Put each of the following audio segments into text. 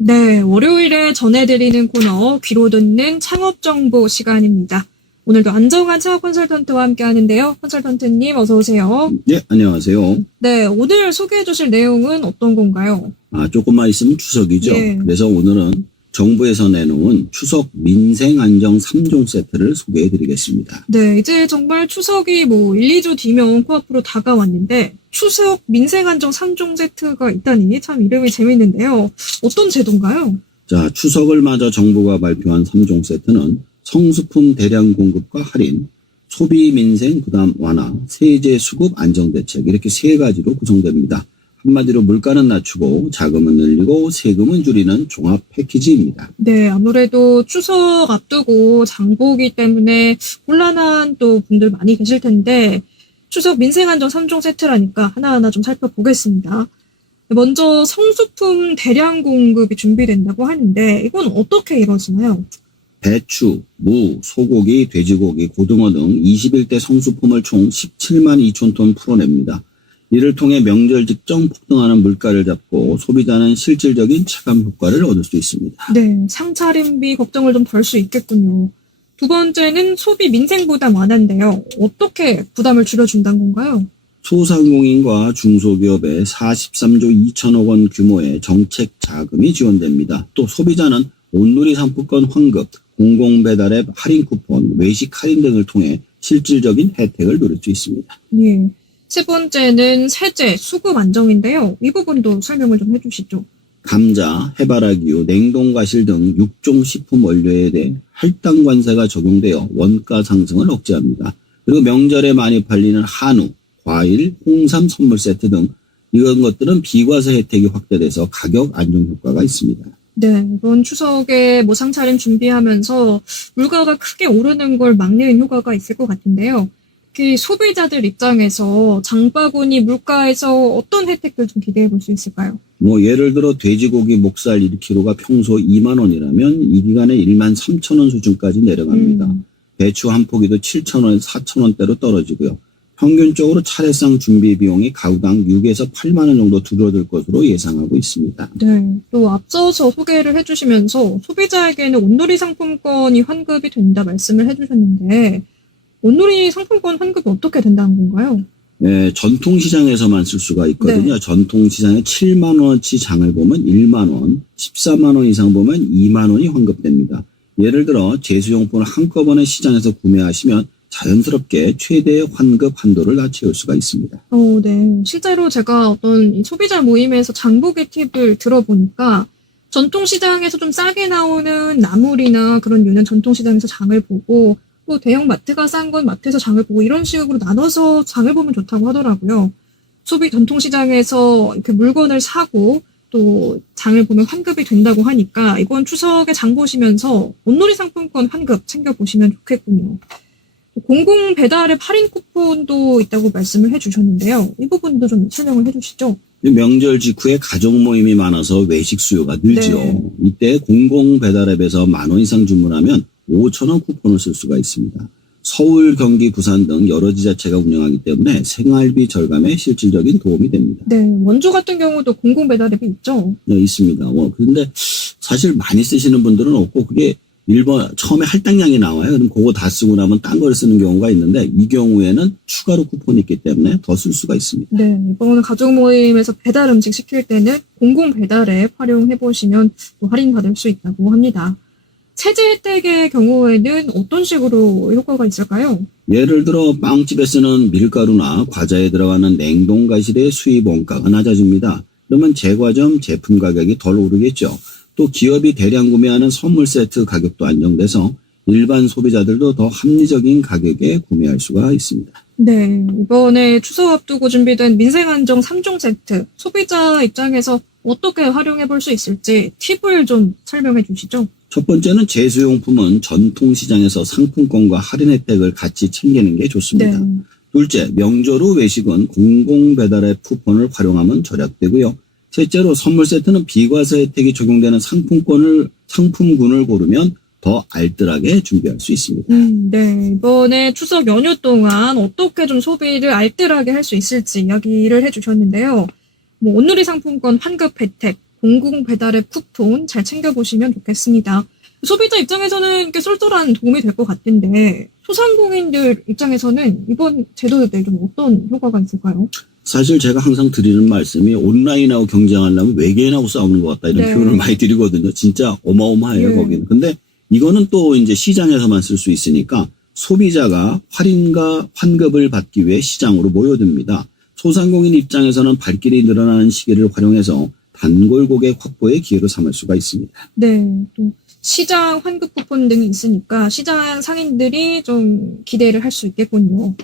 네, 월요일에 전해드리는 코너 귀로 듣는 창업정보 시간입니다. 오늘도 안정환 창업 컨설턴트와 함께 하는데요. 컨설턴트님 어서 오세요. 네, 안녕하세요. 네, 오늘 소개해 주실 내용은 어떤 건가요? 조금만 있으면 추석이죠. 네. 그래서 오늘은 정부에서 내놓은 추석 민생안정 3종 세트를 소개해 드리겠습니다. 네, 이제 정말 추석이 1, 2주 뒤면 코앞으로 다가왔는데 추석 민생안정 3종 세트가 있다니 참 이름이 재밌는데요. 어떤 제도인가요? 자, 추석을 맞아 정부가 발표한 3종 세트는 성수품 대량 공급과 할인, 소비 민생 부담 완화, 세제 수급 안정 대책 이렇게 세 가지로 구성됩니다. 한마디로 물가는 낮추고 자금은 늘리고 세금은 줄이는 종합 패키지입니다. 네, 아무래도 추석 앞두고 장보기 때문에 곤란한 또 분들 많이 계실 텐데 추석 민생안정 3종 세트라니까 하나하나 좀 살펴보겠습니다. 먼저 성수품 대량 공급이 준비된다고 하는데 이건 어떻게 이루어지나요? 배추, 무, 소고기, 돼지고기, 고등어 등 21대 성수품을 총 17만 2천 톤 풀어냅니다. 이를 통해 명절 직전 폭등하는 물가를 잡고 소비자는 실질적인 체감 효과를 얻을 수 있습니다. 네, 상차림비 걱정을 좀 덜 수 있겠군요. 두 번째는 소비 민생 부담 완화인데요. 어떻게 부담을 줄여준다는 건가요? 소상공인과 중소기업에 43조 2천억 원 규모의 정책 자금이 지원됩니다. 또 소비자는 온누리 상품권 환급, 공공배달앱 할인 쿠폰, 외식 할인 등을 통해 실질적인 혜택을 누릴 수 있습니다. 예. 세 번째는 세제 수급 안정인데요. 이 부분도 설명을 좀 해주시죠. 감자, 해바라기유, 냉동과실 등 6종 식품 원료에 대해 할당 관세가 적용되어 원가 상승을 억제합니다. 그리고 명절에 많이 팔리는 한우, 과일, 홍삼 선물 세트 등 이런 것들은 비과세 혜택이 확대돼서 가격 안정 효과가 있습니다. 네, 이번 추석에 상차림 준비하면서 물가가 크게 오르는 걸 막는 효과가 있을 것 같은데요. 특히 소비자들 입장에서 장바구니 물가에서 어떤 혜택들 좀 기대해 볼 수 있을까요? 예를 들어 돼지고기 목살 1kg가 평소 2만 원이라면 이 기간에 1만 3천 원 수준까지 내려갑니다. 배추 한 포기도 7천 원, 4천 원대로 떨어지고요. 평균적으로 차례상 준비 비용이 가구당 6에서 8만 원 정도 줄어들 것으로 예상하고 있습니다. 네, 또 앞서서 소개를 해주시면서 소비자에게는 온누리 상품권이 환급이 된다 말씀을 해주셨는데 온누리 상품권 환급이 어떻게 된다는 건가요? 네, 전통시장에서만 쓸 수가 있거든요. 네. 전통시장에 7만 원어치 장을 보면 1만 원, 14만 원 이상 보면 2만 원이 환급됩니다. 예를 들어 제수용품을 한꺼번에 시장에서 구매하시면 자연스럽게 최대의 환급 한도를 다 채울 수가 있습니다. 네. 실제로 제가 어떤 이 소비자 모임에서 장보기 팁을 들어보니까 전통시장에서 좀 싸게 나오는 나물이나 그런 유는 전통시장에서 장을 보고 또 대형 마트가 싼 건 마트에서 장을 보고 이런 식으로 나눠서 장을 보면 좋다고 하더라고요. 소비 전통시장에서 이렇게 물건을 사고 또 장을 보면 환급이 된다고 하니까 이번 추석에 장 보시면서 온누리 상품권 환급 챙겨보시면 좋겠군요. 공공 배달앱 할인 쿠폰도 있다고 말씀을 해주셨는데요. 이 부분도 좀 설명을 해주시죠. 명절 직후에 가족 모임이 많아서 외식 수요가 늘죠. 네. 이때 공공 배달앱에서 1만 원 이상 주문하면 5천 원 쿠폰을 쓸 수가 있습니다. 서울, 경기, 부산 등 여러 지자체가 운영하기 때문에 생활비 절감에 실질적인 도움이 됩니다. 네, 원주 같은 경우도 공공 배달앱이 있죠. 네, 있습니다. 그런데 사실 많이 쓰시는 분들은 없고 그게 처음에 할당량이 나와요. 그럼 그거 다 쓰고 나면 딴 걸 쓰는 경우가 있는데 이 경우에는 추가로 쿠폰이 있기 때문에 더 쓸 수가 있습니다. 네, 이번 가족 모임에서 배달 음식 시킬 때는 공공 배달앱 활용해 보시면 또 할인 받을 수 있다고 합니다. 세제 혜택의 경우에는 어떤 식으로 효과가 있을까요? 예를 들어 빵집에 쓰는 밀가루나 과자에 들어가는 냉동과실의 수입 원가가 낮아집니다. 그러면 제과점 제품 가격이 덜 오르겠죠. 또 기업이 대량 구매하는 선물 세트 가격도 안정돼서 일반 소비자들도 더 합리적인 가격에 구매할 수가 있습니다. 네, 이번에 추석 앞두고 준비된 민생안정 3종 세트, 소비자 입장에서 어떻게 활용해 볼 수 있을지 팁을 좀 설명해 주시죠. 첫 번째는 제수용품은 전통시장에서 상품권과 할인 혜택을 같이 챙기는 게 좋습니다. 네. 둘째, 명절 후 외식은 공공배달앱 쿠폰을 활용하면 절약되고요. 셋째로 선물 세트는 비과세 혜택이 적용되는 상품군을 고르면 더 알뜰하게 준비할 수 있습니다. 네. 이번에 추석 연휴 동안 어떻게 좀 소비를 알뜰하게 할 수 있을지 이야기를 해주셨는데요. 뭐 온누리 상품권 환급 혜택, 공공 배달앱 쿠폰 잘 챙겨보시면 좋겠습니다. 소비자 입장에서는 이렇게 쏠쏠한 도움이 될 것 같은데 소상공인들 입장에서는 이번 제도에 좀 어떤 효과가 있을까요? 사실 제가 항상 드리는 말씀이 온라인하고 경쟁하려면 외계인하고 싸우는 것 같다 이런 네. 표현을 많이 드리거든요. 진짜 어마어마해요, 예. 거기는. 근데 이거는 또 이제 시장에서만 쓸 수 있으니까 소비자가 할인과 환급을 받기 위해 시장으로 모여듭니다. 소상공인 입장에서는 발길이 늘어나는 시기를 활용해서 단골 고객 확보의 기회로 삼을 수가 있습니다. 네. 또 시장 환급 쿠폰 등이 있으니까 시장 상인들이 좀 기대를 할 수 있겠군요.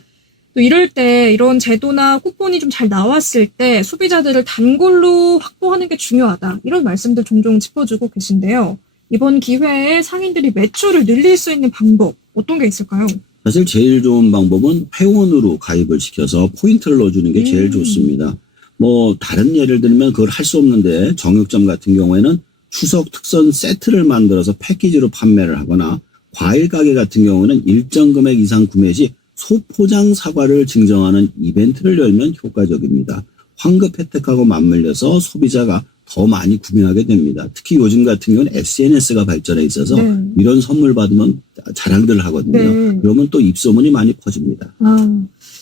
또 이럴 때 이런 제도나 쿠폰이 좀 잘 나왔을 때 소비자들을 단골로 확보하는 게 중요하다. 이런 말씀들 종종 짚어주고 계신데요. 이번 기회에 상인들이 매출을 늘릴 수 있는 방법 어떤 게 있을까요? 사실 제일 좋은 방법은 회원으로 가입을 시켜서 포인트를 넣어주는 게 제일 좋습니다. 뭐 다른 예를 들면 그걸 할 수 없는데 정육점 같은 경우에는 추석 특선 세트를 만들어서 패키지로 판매를 하거나 과일 가게 같은 경우는 일정 금액 이상 구매 시 소포장 사과를 증정하는 이벤트를 열면 효과적입니다. 환급 혜택하고 맞물려서 소비자가 더 많이 구매하게 됩니다. 특히 요즘 같은 경우는 SNS가 발전해 있어서 네. 이런 선물 받으면 자랑들 하거든요. 네. 그러면 또 입소문이 많이 퍼집니다.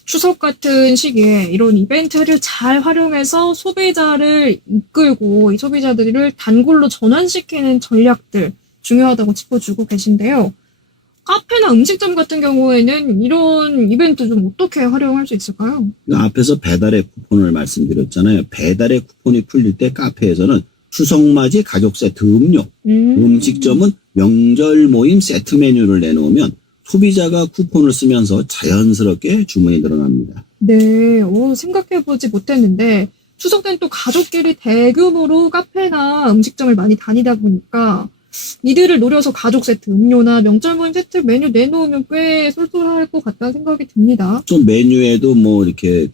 추석 같은 시기에 이런 이벤트를 잘 활용해서 소비자를 이끌고 이 소비자들을 단골로 전환시키는 전략들 중요하다고 짚어주고 계신데요. 카페나 음식점 같은 경우에는 이런 이벤트 좀 어떻게 활용할 수 있을까요? 앞에서 배달의 쿠폰을 말씀드렸잖아요. 배달의 쿠폰이 풀릴 때 카페에서는 추석맞이 가족 세트 음료, 음식점은 명절 모임 세트 메뉴를 내놓으면 소비자가 쿠폰을 쓰면서 자연스럽게 주문이 늘어납니다. 네, 생각해보지 못했는데 추석 때는 또 가족끼리 대규모로 카페나 음식점을 많이 다니다 보니까 이들을 노려서 가족 세트 음료나 명절 모임 세트 메뉴 내놓으면 꽤 쏠쏠할 것 같다는 생각이 듭니다. 또 메뉴에도 뭐 이렇게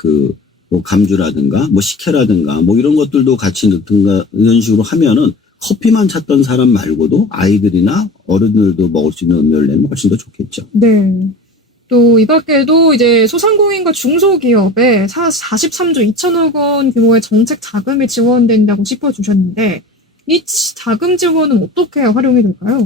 뭐 감주라든가 뭐 식혜라든가 뭐 이런 것들도 같이 넣든가 이런 식으로 하면은 커피만 찾던 사람 말고도 아이들이나 어른들도 먹을 수 있는 음료를 내면 훨씬 더 좋겠죠. 네. 또 이 밖에도 이제 소상공인과 중소기업에 43조 2천억 원 규모의 정책 자금이 지원된다고 짚어주셨는데 이 자금 지원은 어떻게 활용이 될까요?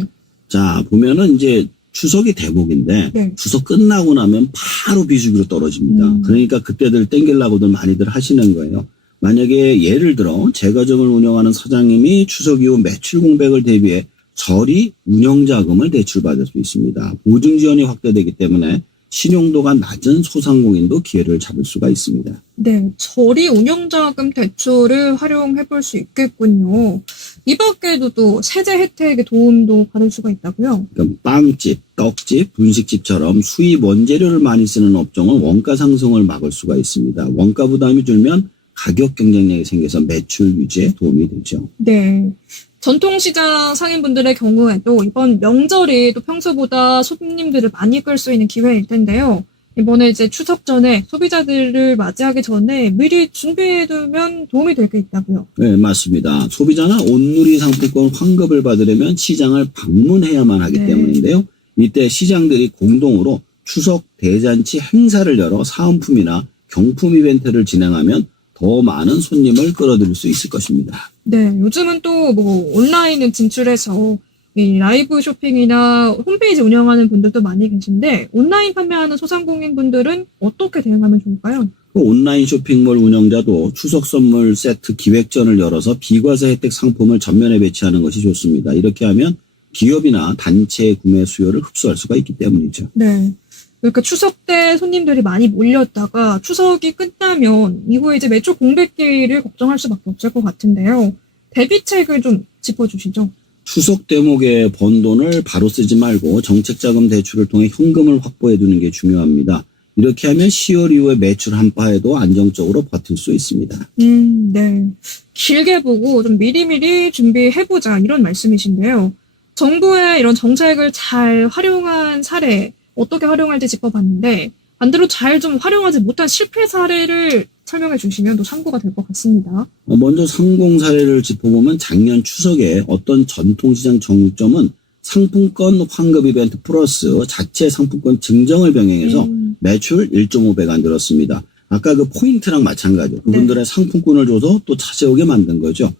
자, 보면은 이제 추석이 대목인데 네. 추석 끝나고 나면 바로 비수기로 떨어집니다. 그러니까 그때들 땡기려고들 많이들 하시는 거예요. 만약에 예를 들어 제과점을 운영하는 사장님이 추석 이후 매출 공백을 대비해 저리 운영자금을 대출받을 수 있습니다. 보증 지원이 확대되기 때문에 신용도가 낮은 소상공인도 기회를 잡을 수가 있습니다. 네, 저리 운영자금 대출을 활용해 볼 수 있겠군요. 이 밖에도 또 세제 혜택의 도움도 받을 수가 있다고요? 그러니까 빵집, 떡집, 분식집처럼 수입 원재료를 많이 쓰는 업종은 원가 상승을 막을 수가 있습니다. 원가 부담이 줄면 가격 경쟁력이 생겨서 매출 유지에 도움이 되죠. 네. 전통시장 상인분들의 경우에도 이번 명절이 또 평소보다 손님들을 많이 끌 수 있는 기회일 텐데요. 이번에 이제 추석 전에 소비자들을 맞이하기 전에 미리 준비해두면 도움이 될 게 있다고요. 네, 맞습니다. 소비자는 온누리 상품권 환급을 받으려면 시장을 방문해야만 하기 네. 때문인데요. 이때 시장들이 공동으로 추석 대잔치 행사를 열어 사은품이나 경품 이벤트를 진행하면 더 많은 손님을 끌어들일 수 있을 것입니다. 네, 요즘은 또 뭐 온라인을 진출해서 이 라이브 쇼핑이나 홈페이지 운영하는 분들도 많이 계신데 온라인 판매하는 소상공인 분들은 어떻게 대응하면 좋을까요? 온라인 쇼핑몰 운영자도 추석 선물 세트 기획전을 열어서 비과세 혜택 상품을 전면에 배치하는 것이 좋습니다. 이렇게 하면 기업이나 단체의 구매 수요를 흡수할 수가 있기 때문이죠. 네. 그러니까 추석 때 손님들이 많이 몰렸다가 추석이 끝나면 이후에 이제 매출 공백기를 걱정할 수밖에 없을 것 같은데요. 대비책을 좀 짚어주시죠. 추석 대목에 번 돈을 바로 쓰지 말고 정책자금 대출을 통해 현금을 확보해 두는 게 중요합니다. 이렇게 하면 10월 이후에 매출 한파에도 안정적으로 버틸 수 있습니다. 네. 길게 보고 좀 미리미리 준비해보자 이런 말씀이신데요. 정부의 이런 정책을 잘 활용한 사례 어떻게 활용할지 짚어봤는데 반대로 잘 좀 활용하지 못한 실패 사례를 설명해 주시면 또 참고가 될 것 같습니다. 먼저 성공 사례를 짚어보면 작년 추석에 어떤 전통시장 정육점은 상품권 환급 이벤트 플러스 자체 상품권 증정을 병행해서 매출 1.5배가 늘었습니다. 아까 그 포인트랑 마찬가지로 그분들의 상품권을 줘서 또 찾아오게 만든 거죠.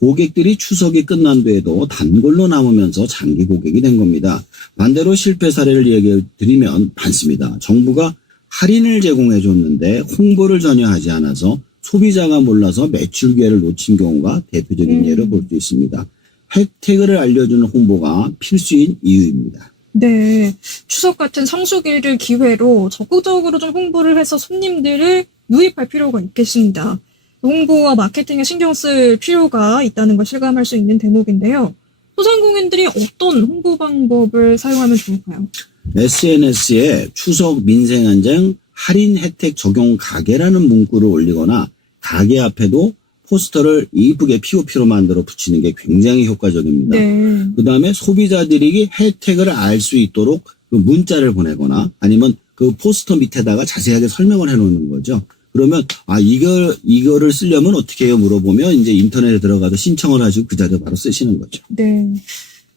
고객들이 추석이 끝난 뒤에도 단골로 남으면서 장기 고객이 된 겁니다. 반대로 실패 사례를 얘기해 드리면 많습니다. 정부가 할인을 제공해 줬는데 홍보를 전혀 하지 않아서 소비자가 몰라서 매출 기회를 놓친 경우가 대표적인 예로 볼 수 있습니다. 혜택을 알려주는 홍보가 필수인 이유입니다. 네. 추석 같은 성수기를 기회로 적극적으로 좀 홍보를 해서 손님들을 유입할 필요가 있겠습니다. 홍보와 마케팅에 신경 쓸 필요가 있다는 걸 실감할 수 있는 대목인데요. 소상공인들이 어떤 홍보 방법을 사용하면 좋을까요? SNS에 추석 민생안정 할인 혜택 적용 가게라는 문구를 올리거나 가게 앞에도 포스터를 이쁘게 POP로 만들어 붙이는 게 굉장히 효과적입니다. 네. 그 다음에 소비자들이 혜택을 알 수 있도록 그 문자를 보내거나 아니면 그 포스터 밑에다가 자세하게 설명을 해놓는 거죠. 그러면 이거를 쓰려면 어떻게 해요? 물어보면 이제 인터넷에 들어가서 신청을 하시고 그 자료 바로 쓰시는 거죠. 네.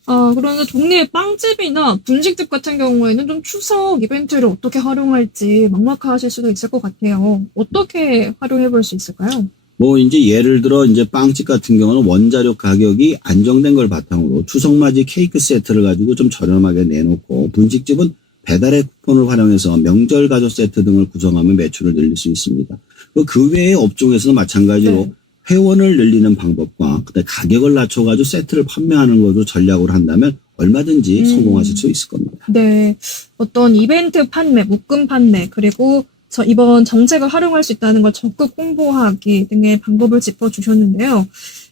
그러면 동네의 빵집이나 분식집 같은 경우에는 좀 추석 이벤트를 어떻게 활용할지 막막하실 수도 있을 것 같아요. 어떻게 활용해 볼 수 있을까요? 뭐 이제 예를 들어 이제 빵집 같은 경우는 원자료 가격이 안정된 걸 바탕으로 추석맞이 케이크 세트를 가지고 좀 저렴하게 내놓고 분식집은 배달의 쿠폰을 활용해서 명절 가족 세트 등을 구성하면 매출을 늘릴 수 있습니다. 그 외의 업종에서도 마찬가지로 회원을 늘리는 방법과 그다음에 가격을 낮춰가지고 세트를 판매하는 것도 전략으로 한다면 얼마든지 성공하실 수 있을 겁니다. 네. 어떤 이벤트 판매, 묶음 판매, 그리고 이번 정책을 활용할 수 있다는 걸 적극 홍보하기 등의 방법을 짚어주셨는데요.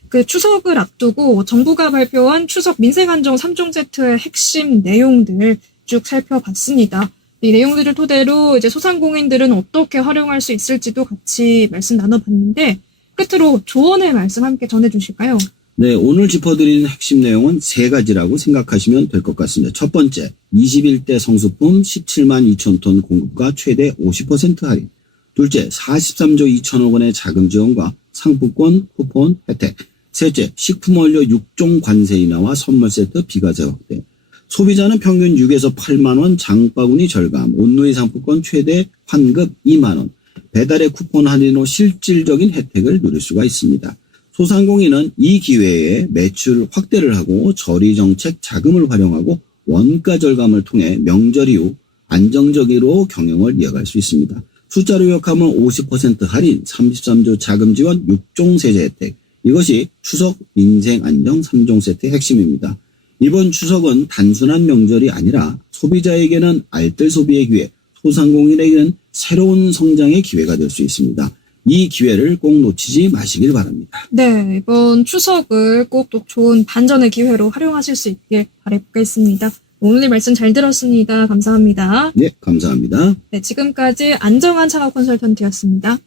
그 추석을 앞두고 정부가 발표한 추석 민생안정 3종 세트의 핵심 내용들 쭉 살펴봤습니다. 이 내용들을 토대로 이제 소상공인들은 어떻게 활용할 수 있을지도 같이 말씀 나눠봤는데 끝으로 조언의 말씀 함께 전해주실까요? 네, 오늘 짚어드리는 핵심 내용은 세 가지라고 생각하시면 될 것 같습니다. 첫 번째, 21대 성수품 17만 2천 톤 공급과 최대 50% 할인. 둘째, 43조 2천억 원의 자금 지원과 상품권, 쿠폰, 혜택. 셋째, 식품 원료 6종 관세 인하와 선물 세트 비과세 확대. 소비자는 평균 6에서 8만 원 장바구니 절감, 온누리 상품권 최대 환급 2만 원, 배달의 쿠폰 할인 후 실질적인 혜택을 누릴 수가 있습니다. 소상공인은 이 기회에 매출 확대를 하고 저리정책 자금을 활용하고 원가 절감을 통해 명절 이후 안정적으로 경영을 이어갈 수 있습니다. 숫자로 요약하면 50% 할인, 33조 자금 지원, 6종 세제 혜택. 이것이 추석 민생 안정 3종 세트의 핵심입니다. 이번 추석은 단순한 명절이 아니라 소비자에게는 알뜰 소비의 기회, 소상공인에게는 새로운 성장의 기회가 될 수 있습니다. 이 기회를 꼭 놓치지 마시길 바랍니다. 네, 이번 추석을 꼭 또 좋은 반전의 기회로 활용하실 수 있길 바라보겠습니다. 오늘 말씀 잘 들었습니다. 감사합니다. 네, 감사합니다. 네, 지금까지 안정환 창업 컨설턴트였습니다.